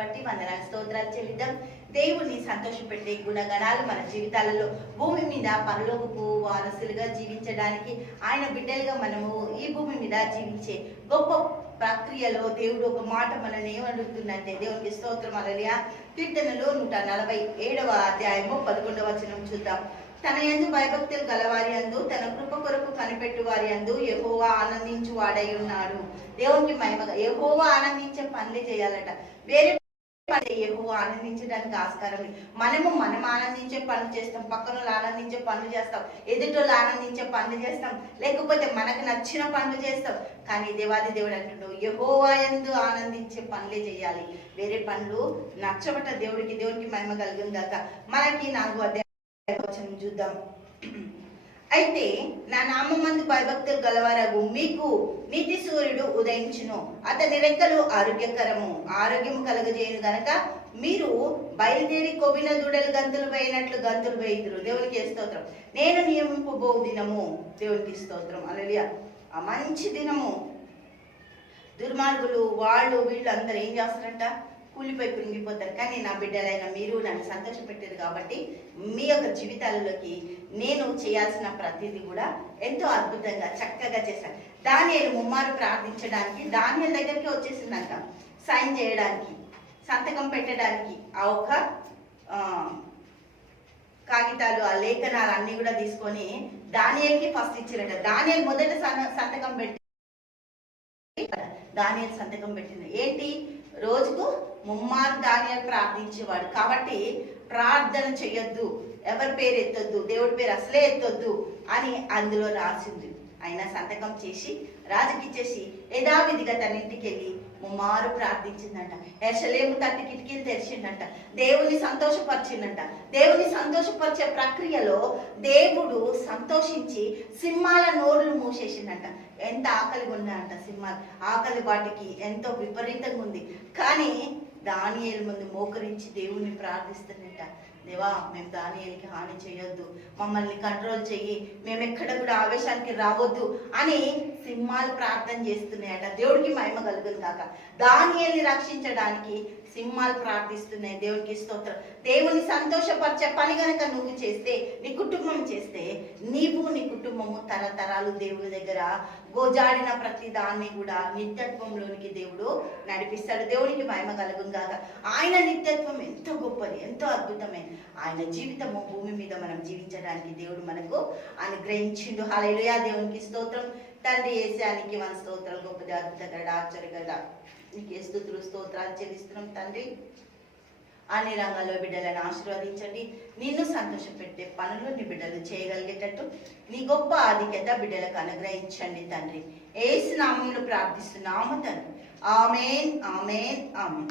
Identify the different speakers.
Speaker 1: బట్టి వందనాలు స్తోత్రాలు చెల్లిద్దాం. దేవుని సంతోషపెట్టే గుణగణాలు మన జీవితాలలో భూమి మీద పరలోకపు వారసులుగా జీవించడానికి ఆయన బిడ్డలుగా మనము ఈ భూమి మీద జీవించే గొప్ప ప్రక్రియలో దేవుడు ఒక మాట మనల్ని ఏమడుగుతుందంటే దేవునికి స్తోత్రం అలలియా కీర్తనలో నూట నలభై ఏడవ అధ్యాయము పదకొండవ వచనం చూద్దాం. తన ఎందు భయభక్తులు గలవారి అందు తన కృప కొరకు కనిపెట్టు వారి అందు ఎహోవా ఆనందించు వాడై ఉన్నాడు. దేవునికి మహిమగా ఎహోవా ఆనందించే పనులే చేయాలట. వేరే పని ఆనందించడానికి ఆస్కారం మనము మనం ఆనందించే పనులు చేస్తాం. పక్కన వాళ్ళు ఆనందించే పనులు చేస్తాం. ఎదుటోళ్ళు ఆనందించే పనులు చేస్తాం. లేకపోతే మనకు నచ్చిన పనులు చేస్తాం. కానీ దేవాది దేవుడు అంటుండు యెహోవా ఎందు ఆనందించే పనులే చేయాలి. వేరే పనులు నచ్చబట్ట దేవుడికి దేవుడికి మహిమ కలిగిందాక మనకి నాకు అదే వచనం చూద్దాం. అయితే నా నామందు భయభక్తులు గలవారగు మీకు నీతి ఉదయించును అతని రెక్కలు ఆరోగ్యకరము. ఆరోగ్యం కలగజేయును గనక మీరు బయలుదేరి కొవిన దూడలు గంతులు పోయినట్లు గంతులు వేయుదురు. దేవునికి స్తోత్రం? నేను నియమింపబో దినము దేవునికి స్తోత్రం. అలలియ ఆ మంచి దినము. దుర్మార్గులు వాళ్ళు వీళ్ళు అందరూ ఏం చేస్తారంట? కూలిపోయి కృంగిపోతారు. కానీ నా బిడ్డలైన మీరు నన్ను సంతోషపెట్టారు కాబట్టి మీ యొక్క జీవితాలలోకి నేను చేయాల్సిన ప్రతిదీ కూడా ఎంతో అద్భుతంగా చక్కగా చేశాను దానియలు ముమ్మారు ప్రార్థించడానికి దానియల దగ్గరికి వచ్చేసిందంట. సైన్ చేయడానికి సంతకం పెట్టడానికి ఆ ఒక కాగితాలు ఆ లేఖనాలు అన్ని కూడా తీసుకొని దానియల్కి ఫస్ట్ ఇచ్చారట. దానియల్ మొదట సంతకం పెట్టి దానియల్ సంతకం పెట్టింది. ఏంటి? రోజుకు ముమ్మారు ధాన్యాలు ప్రార్థించేవాడు. కాబట్టి ప్రార్థన చెయ్యొద్దు ఎవరి పేరు ఎత్తొద్దు దేవుడి పేరు అసలే ఎత్తొద్దు అని అందులో రాసింది. ఆయన సంతకం చేసి రాజుకిచ్చేసి యథావిధిగా తన ఇంటికి వెళ్ళి ముమ్మారు ప్రార్థించిందంట. ఎర్షలేము తట్టి కిటికీలు తెరిచిందంట. దేవుని సంతోషపరిచిందంట. దేవుని సంతోషపరిచే ప్రక్రియలో దేవుడు సంతోషించి సింహాల నోరులు మూసేసిందంట. ఎంత ఆకలిగా ఉన్నాయంట సింహాలు. ఆకలి వాటికి ఎంతో విపరీతంగా ఉంది కానీ దానియేలు ముందు మోకరించి దేవుణ్ణి ప్రార్థిస్తున్నట్ట దేవా మేము దానియేలుకి హాని చేయొద్దు. మమ్మల్ని కంట్రోల్ చెయ్యి. మేము ఎక్కడ కూడా ఆవేశానికి రావద్దు అని సింహాలు ప్రార్థన చేస్తున్నాయట. దేవుడికి మహిమ కలుగును కాక దానియేల్ని రక్షించడానికి సింహాలు ప్రార్థిస్తున్నాయి. దేవునికి స్తోత్రం. దేవుని సంతోషపరిచే పని కనుక నువ్వు చేస్తే నీ కుటుంబం చేస్తే నీవు నీ కుటుంబము తరతరాలు దేవుని దగ్గర గోజాడిన ప్రతి దాన్ని కూడా నిత్యత్వంలోనికి దేవుడు నడిపిస్తాడు. దేవునికి మహిమ కలుగును కాక ఆయన నిత్యత్వం ఎంతో గొప్పది ఎంతో అద్భుతమైనది ఆయన జీవితము భూమి మీద మనం జీవించడానికి దేవుడు మనకు అనుగ్రహించిండు. హల్లెలూయా. దేవునికి స్తోత్రం. తండ్రి ఏసానికి మన స్తోత్రం గొప్పది అద్భుతగడ ఆశ్చర్యగడ నీకు స్థుతులు స్తోత్రాలు చెల్లిస్తున్నాం తండ్రి. అన్ని రంగాల్లో బిడ్డలను ఆశీర్వదించండి. నిన్ను సంతోషపెట్టే పనులు నీ బిడ్డలు చేయగలిగేటట్టు నీ గొప్ప ఆధిక్యత బిడ్డలకు అనుగ్రహించండి తండ్రి. ఏసు నామంలో ప్రార్థిస్తున్నాము తండ్రి. Amen amen amen.